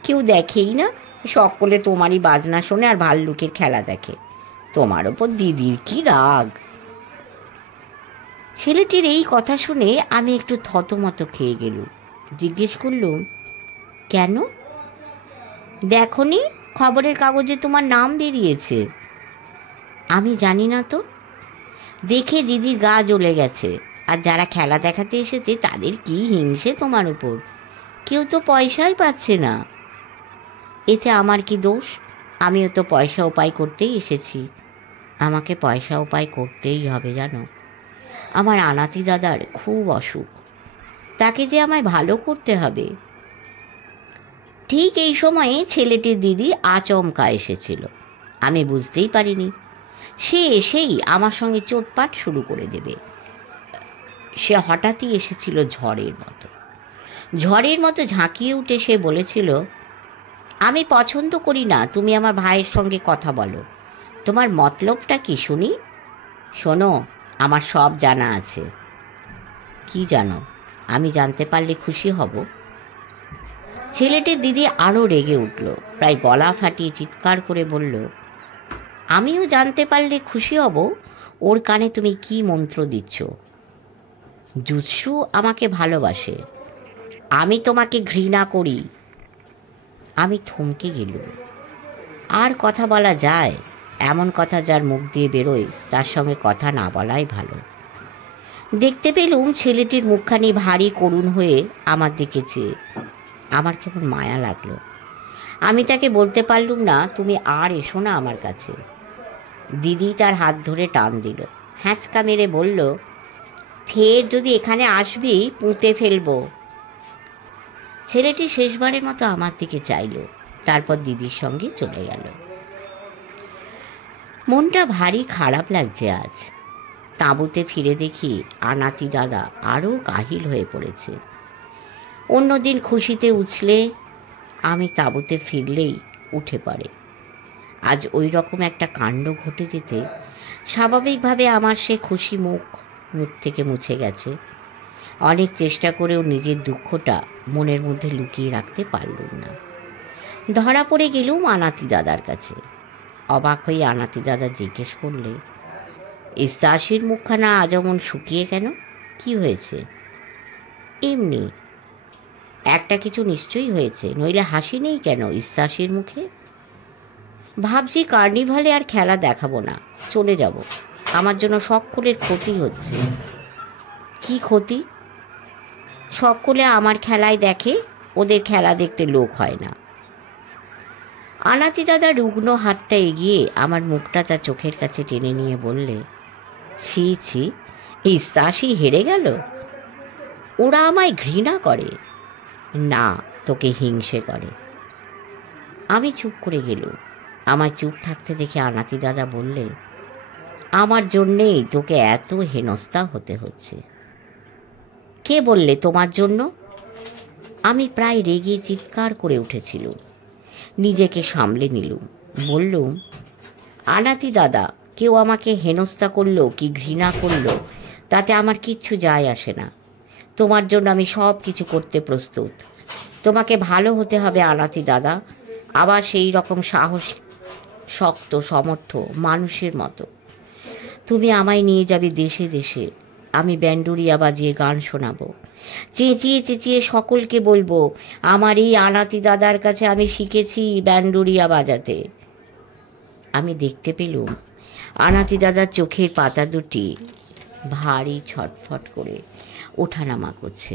কেউ দেখেই না, সকলে তোমারই বাজনা শোনে আর ভাল্লুকের খেলা দেখে। তোমার ওপর দিদির কি রাগ। ছেলেটির এই কথা শুনে আমি একটু থতমত খেয়ে গেলুম। জিজ্ঞেস করলুম, কেন? দেখনি খবরের কাগজে তোমার নাম বেরিয়েছে? আমি জানি না তো। দেখে দিদির গা জ্বলে গেছে। আর যারা খেলা দেখাতে এসেছে তাদের কি হিংসে তোমার উপর। কেউ তো পয়সাই পাচ্ছে না। এতে আমার কি দোষ? আমিও তো পয়সা উপায় করতেই এসেছি। আমাকে পয়সা উপায় করতেই হবে জানো। আমার আনাতি দাদার খুব অসুখ, তাকে যে আমায় ভালো করতে হবে। ঠিক এই সময়ে ছেলেটির দিদি আচমকা এসেছিল। আমি বুঝতেই পারিনি। সে এসেই আমার সঙ্গে চোটপাট শুরু করে দেবে। সে হঠাৎই এসেছিল ঝড়ের মতো ঝাঁকিয়ে উঠে সে বলেছিল, আমি পছন্দ করি না তুমি আমার ভাইয়ের সঙ্গে কথা বলো। তোমার মতলবটা কি শুনি? শোনো, আমার সব জানা আছে। কি জানো? আমি জানতে পারলে খুশি হব। ছেলেটির দিদি আরও রেগে উঠল, প্রায় গলা ফাটিয়ে চিৎকার করে বলল, আমিও জানতে পারলে খুশি হব। ওর কানে তুমি কি মন্ত্র দিচ্ছ? জুৎসু আমাকে ভালোবাসে, আমি তোমাকে ঘৃণা করি। আমি থমকে গেলুম। আর কথা বলা যায়? এমন কথা যার মুখ দিয়ে বেরোয় তার সঙ্গে কথা না বলাই ভালো। দেখতে পেলুম ছেলেটির মুখখানি ভারী করুণ হয়ে আমার দিকে চেয়ে। আমার কেমন মায়া লাগলো। আমি তাকে বলতে পারলুম না, তুমি আর এসো না আমার কাছে। দিদি তার হাত ধরে টান দিল, হ্যাঁচকা মেরে বলল, ফের যদি এখানে আসবি পুঁতে ফেলবো। ছেলেটি শেষবারের মতো আমার দিকে চাইল, তারপর দিদির সঙ্গে চলে গেল। মনটা ভারী খারাপ লাগছে আজ। তাঁবুতে ফিরে দেখি আনাতি দাদা আরও কাহিল হয়ে পড়েছে। অন্যদিন খুশিতে উছলে আমি তাঁবুতে ফিরলেই উঠে পড়ে। আজ ওই রকম একটা কাণ্ড ঘটে যেতে স্বাভাবিকভাবে আমার সে খুশি মুখ থেকে মুছে গেছে। অনেক চেষ্টা করেও নিজের দুঃখটা মনের মধ্যে লুকিয়ে রাখতে পারলুম না। ধরা পড়ে গেলুম আনাতি দাদার কাছে। অবাক হয়ে আনাতি দাদা জিজ্ঞেস করলে, ইস্তাসির মুখখানা আজ এমন শুকিয়ে কেন? কি হয়েছে? এমনি। একটা কিছু নিশ্চয়ই হয়েছে, নইলে হাসি নেই কেন ইস্তাসির মুখে? ভাবছি কার্নিভালে আর খেলা দেখাবো না, চলে যাব। আমার জন্য সকলের ক্ষতি হচ্ছে। কি ক্ষতি? সকলে আমার খেলায় দেখে, ওদের খেলা দেখতে লোক হয় না। আনাতি দাদা রুগ্ন হাতটা এগিয়ে আমার মুখটা তার চোখের কাছে টেনে নিয়ে বললে, ছি ছি, ইস্তাসি হেরে গেল? ওরা আমায় ঘৃণা করে না, তোকে হিংসে করে। আমি চুপ করে গেলুম। আমায় চুপ থাকতে দেখে আনাতি দাদা বললে, আমার জন্যেই তোকে এত হেনস্থা হতে হচ্ছে। কে বললে তোমার জন্য? আমি প্রায় রেগে চিৎকার করে উঠেছিল। নিজেকে সামলে নিলুম, বললুম, আনাতি দাদা, কেউ আমাকে হেনস্থা করলো কি ঘৃণা করলো তাতে আমার কিচ্ছু যায় আসে না। তোমার জন্য আমি সব কিছু করতে প্রস্তুত। তোমাকে ভালো হতে হবে আনাতি দাদা, আবার সেই রকম সাহস, শক্ত সমর্থ মানুষের মতো। তুমি আমায় নিয়ে যাবে দেশে দেশে। আমি ব্যান্ডুরিয়া বাজিয়ে গান শোনাবো, চেঁচিয়ে চেঁচিয়ে সকলকে বলবো, আমার এই আনাতি দাদার কাছে আমি শিখেছি ব্যান্ডুরিয়া বাজাতে। আমি দেখতে পেলুম আনাতি দাদার চোখের পাতা দুটি ভারী ছটফট করে ওঠানামা করছে।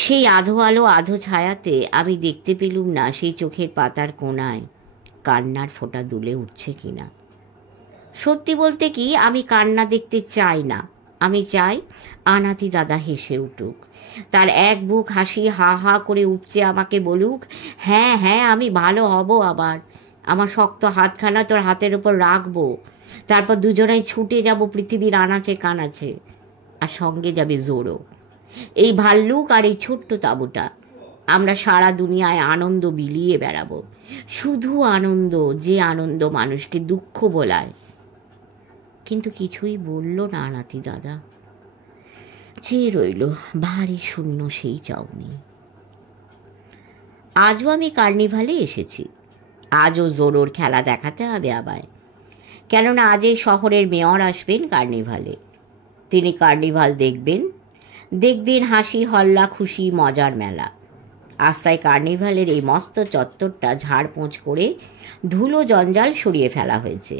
সেই আধো আলো আধো ছায়াতে আমি দেখতে পেলুম না সেই চোখের পাতার কোণায় কান্নার ফোঁটা দুলে উঠছে কিনা। সত্যি বলতে কি, আমি কান্না দেখতে চাই না। আমি চাই আনাতি দাদা হেসে উঠুক, তার এক বুক হাসি হা হা করে উপচে আমাকে বলুক, হ্যাঁ হ্যাঁ, আমি ভালো হব আবার। আমার শক্ত হাতখানা তোর হাতের ওপর রাখবো, তারপর দুজনাই ছুটে যাব পৃথিবীর আনাচে কানাচে, আর সঙ্গে যাবে জোরও। এই ভাল্লুক আর এই ছোট্ট তাঁবুটা, আমরা সারা দুনিয়ায় আনন্দ বিলিয়ে বেড়াবো। শুধু আনন্দ, যে আনন্দ মানুষকে দুঃখ বোলায়। কিন্তু কিছুই বলল না আনাতি দাদা। চেয়ে রইল ভারী শূন্য সেই চাউনি। আজও আমি কার্নিভালে এসেছি। আজও জোরোর খেলা দেখাতে হবে আমায়, কেননা আজ এই শহরের মেয়র আসবেন কার্নিভালে। তিনি কার্নিভাল দেখবেন হাসি হল্লা খুশি মজার মেলা। আস্তায় কার্নিভালের এই মস্ত চত্বরটা ঝাড়পোঁছ করে ধুলো জঞ্জাল সরিয়ে ফেলা হয়েছে।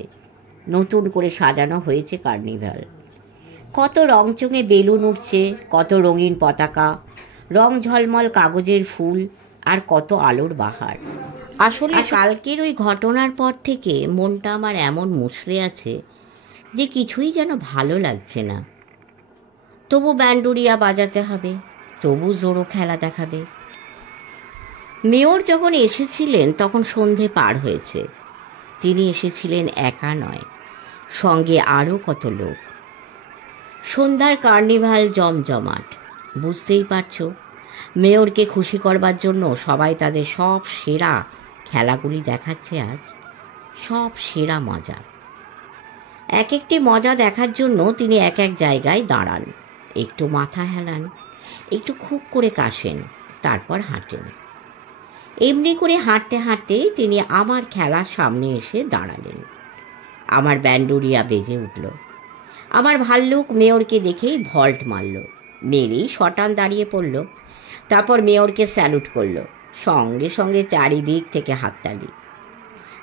নতুন করে সাজানো হয়েছে কার্নিভাল। কত রংচঙে বেলুন উঠছে, কত রঙিন পতাকা, রং ঝলমল কাগজের ফুল, আর কত আলোর বাহার। আসলে কালকের ওই ঘটনার পর থেকে মনটা আমার এমন মুচড়ে আছে যে কিছুই যেন ভালো লাগছে না। তবু ব্যান্ডুরিয়া বাজাতে হবে, তবু জোরো খেলা দেখাবে। মেয়র যখন এসেছিলেন তখন সন্ধে পার হয়েছে। তিনি এসেছিলেন একা নয়, সঙ্গে আরও কত লোক। সন্ধ্যার কার্নিভাল জমজমাট। বুঝতেই পারছো, মেয়রকে খুশি করবার জন্য সবাই তাদের সব সেরা খেলাগুলি দেখাচ্ছে আজ। সব সেরা মজা। এক একটি মজা দেখার জন্য তিনি এক এক জায়গায় দাঁড়ান, একটু মাথা হেলান, একটু খুব করে কাশেন, তারপর হাঁটেন। এমনি করে হাঁটতে হাঁটতে তিনি আমার খেলার সামনে এসে দাঁড়ালেন। আমার ব্যান্ডুরিয়া বেজে উঠল। আমার ভাল্লুক মেয়রকে দেখেই ভল্ট মারল, মেরেই শটান দাঁড়িয়ে পড়ল। তারপর মেয়রকে স্যালুট করল, সঙ্গে সঙ্গে চারিদিক থেকে হাততালি।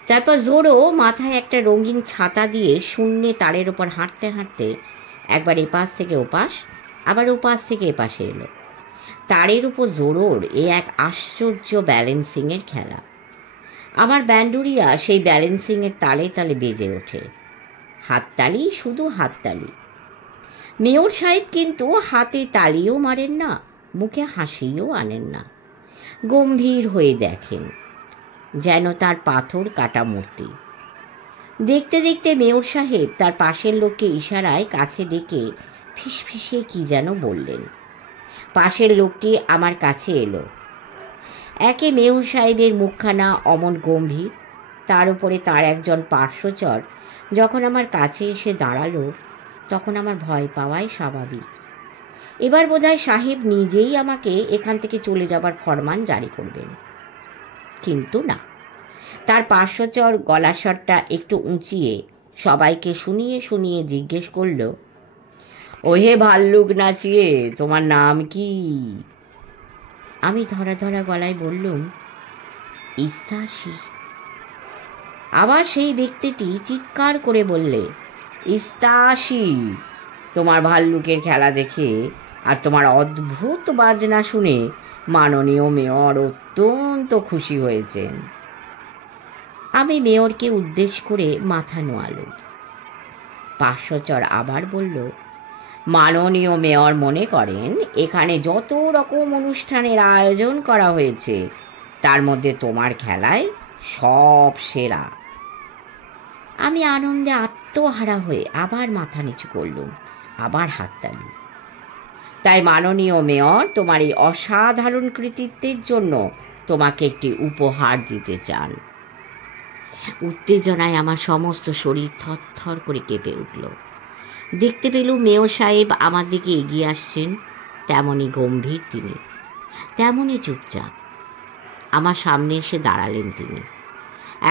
তারপর জোরও মাথায় একটা রঙিন ছাতা দিয়ে শূন্যে তারের ওপর হাঁটতে হাঁটতে একবার এপাশ থেকে ওপাশ, আবার ওপাশ থেকে এপাশে এলো। তারের উপর জোরোর এ এক আশ্চর্য ব্যালেন্সিংয়ের খেলা। আমার ব্যান্ডুরিয়া সেই ব্যালেন্সিংয়ের তালে তালে বেজে ওঠে। হাততালি, শুধু হাততালি। মেয়র সাহেব কিন্তু হাতে তালিও মারেন না, মুখে হাসিও আনেন না। গম্ভীর হয়ে দেখেন, যেন তার পাথর কাটা মূর্তি। দেখতে দেখতে মেয়র সাহেব তার পাশের লোককে ইশারায় কাছে ডেকে ফিসফিসে কি যেন বললেন। পাশের লোকটি আমার কাছে এলো। একে মেয়র সাহেবের মুখখানা অমন গম্ভীর, তার উপরে তার একজন পার্শ্বচর যখন আমার কাছে এসে দাঁড়ালো, তখন আমার ভয় পাওয়াই স্বাভাবিক। এবার বোধহয় সাহেব নিজেই আমাকে এখান থেকে চলে যাবার ফরমান জারি করবেন। কিন্তু না, তার পার্শ্বচর গলার স্বরটা একটু উঁচিয়ে সবাইকে শুনিয়ে শুনিয়ে জিজ্ঞেস করল, ওহে ভাল্লুক নাচিয়ে, তোমার নাম কি? আমি ধরা ধরা গলায় বললুম, ইস্তাসি। আবার সেই ব্যক্তিটি চিৎকার করে বললে, ইস্তাসি। তোমার ভাল্লুকের খেলা দেখে আর তোমার অদ্ভুত বাজনা শুনে মাননীয় মেয়র অত্যন্ত খুশি হয়েছেন। আমি মেয়রকে উদ্দেশ করে মাথা নোয়ালুম। পার্শ্বচর আবার বলল, মাননীয় মেয়র মনে করেন এখানে যত রকম অনুষ্ঠানের আয়োজন করা হয়েছে তার মধ্যে তোমার খেলায় সব সেরা। আমি আনন্দে আত্মহারা হয়ে আবার মাথা নিচু করলুম, আবার হাততালি। তাই মাননীয় মেয়র তোমার এই অসাধারণ কৃতিত্বের জন্য তোমাকে একটি উপহার দিতে চান। উত্তেজনায় আমার সমস্ত শরীর থরথর করে কেঁপে উঠল। দেখতে পেলুম মেয়র সাহেব আমার দিকে এগিয়ে আসছেন, তেমনই গম্ভীর তিনি, তেমনই চুপচাপ। আমার সামনে এসে দাঁড়ালেন তিনি।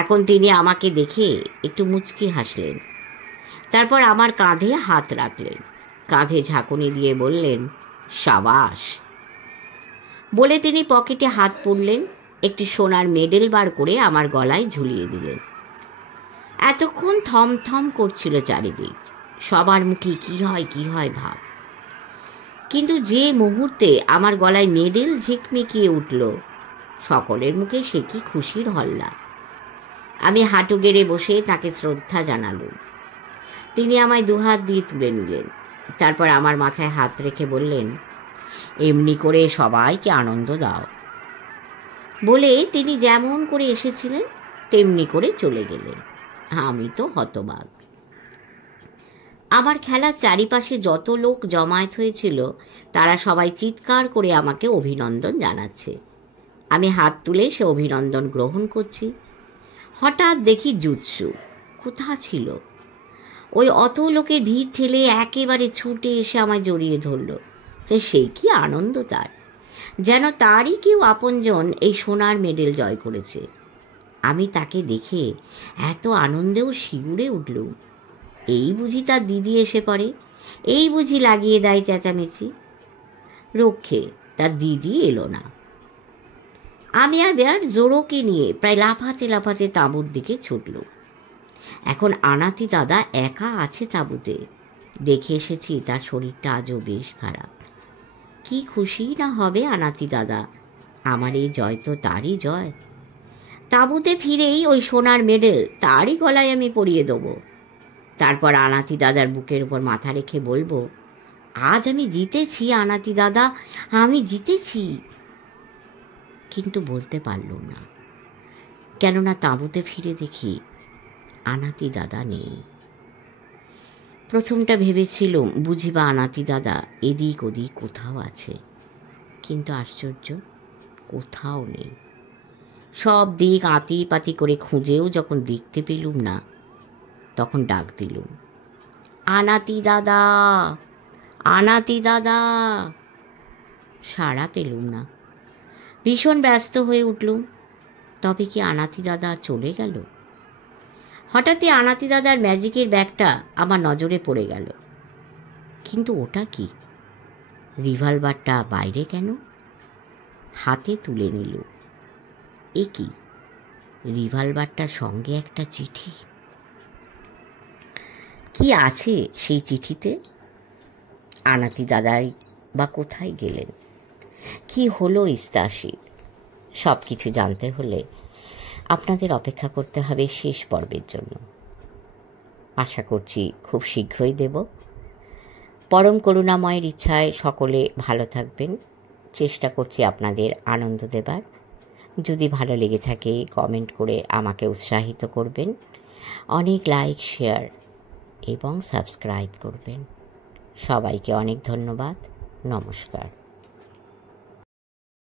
এখন তিনি আমাকে দেখে একটু মুচকি হাসলেন, তারপর আমার কাঁধে হাত রাখলেন, কাঁধে ঝাঁকুনি দিয়ে বললেন, সাবাস। বলে তিনি পকেটে হাত পুরলেন, একটি সোনার মেডেল বার করে আমার গলায় ঝুলিয়ে দিলেন। এতক্ষণ থমথম করছিল চারিদিক, সবার মুখে কি হয় ভাব। কিন্তু যে মুহূর্তে আমার গলায় মেডেল ঝিকমিকিয়ে উঠল, সকলের মুখে সে কি খুশির হল্লা। আমি হাঁটু গেড়ে বসে তাকে শ্রদ্ধা জানালুম। তিনি আমায় দুহাত দিয়ে তুলে নিলেন, তারপর আমার মাথায় হাত রেখে বললেন, এমনি করে সবাইকে আনন্দ দাও। বলে তিনি যেমন করে এসেছিলেন তেমনি করে চলে গেলেন। আমি তো হতবাক। আমার খেলার চারিপাশে যত লোক জমায়েত হয়েছিল তারা সবাই চিৎকার করে আমাকে অভিনন্দন জানাচ্ছে। আমি হাত তুলে সে অভিনন্দন গ্রহণ করছি। হঠাৎ দেখি জুৎসু কোথা ছিল। ওই অত লোকের ভিড় ঠেলে একেবারে ছুটে এসে আমায় জড়িয়ে ধরল। সেই কি আনন্দ তার, যেন তারই কেউ আপনজন এই সোনার মেডেল জয় করেছে। আমি তাকে দেখে এত আনন্দেও শিউরে উঠলুম। এই বুঝি তার দিদি এসে পড়ে, এই বুঝি লাগিয়ে দেয় চেঁচামেচি। রক্ষে তার দিদি এলো না। আমি আবার জোরোকে নিয়ে প্রায় লাফাতে লাফাতে তাঁবুর দিকে ছুটলুম। এখন আনাতি দাদা একা আছে তাঁবুতে। দেখে এসেছি তার শরীরটা আজও বেশ খারাপ। কি খুশি না হবে আনাতি দাদা, আমার এই জয় তো তারই জয়। তাঁবুতে ফিরেই ওই সোনার মেডেল তারই গলায় আমি পরিয়ে দেবো। তারপর আনাতি দাদার বুকের উপর মাথা রেখে বলবো, আজ আমি জিতেছি আনাতি দাদা, আমি জিতেছি। কিন্তু বলতে পারলুম না, কেননা তাঁবুতে ফিরে দেখি আনাতি দাদা নেই। প্রথমটা ভেবেছিলুম বুঝি বা আনাতি দাদা এদিক ওদিক কোথাও আছে, কিন্তু আশ্চর্য, কোথাও নেই। সব দিক আঁতি পাতি করে খুঁজেও যখন দেখতে পেলুম না, তখন ডাক দিলুম, আনাতি দাদা, আনাতি দাদা। সাড়া পেলুম না। ভীষণ ব্যস্ত হয়ে উঠলুম। তবে কি আনাতি দাদা চলে গেল? হঠাৎই আনাতি দাদার ম্যাজিকের ব্যাগটা আমার নজরে পড়ে গেল। কিন্তু ওটা কি? রিভলভারটা বাইরে কেন? হাতে তুলে নিল। এ কি? রিভলভারটার সঙ্গে একটা চিঠি। কি আছে সেই চিঠিতে? আনাতি দাদাই বা কোথায় গেলেন? কি হলো ইস্তাসির? সব কিছু জানতে হলে আপনাদের অপেক্ষা করতে হবে শেষ পর্বের জন্য। আশা করছি খুব শীঘ্রই দেব। পরম করুণাময়ের ইচ্ছায় সকলে ভালো থাকবেন। চেষ্টা করছি আপনাদের আনন্দ দেবার। যদি ভালো লেগে থাকে কমেন্ট করে আমাকে উৎসাহিত করবেন। অনেক লাইক, শেয়ার এবং সাবস্ক্রাইব করবেন। সবাইকে অনেক ধন্যবাদ। নমস্কার।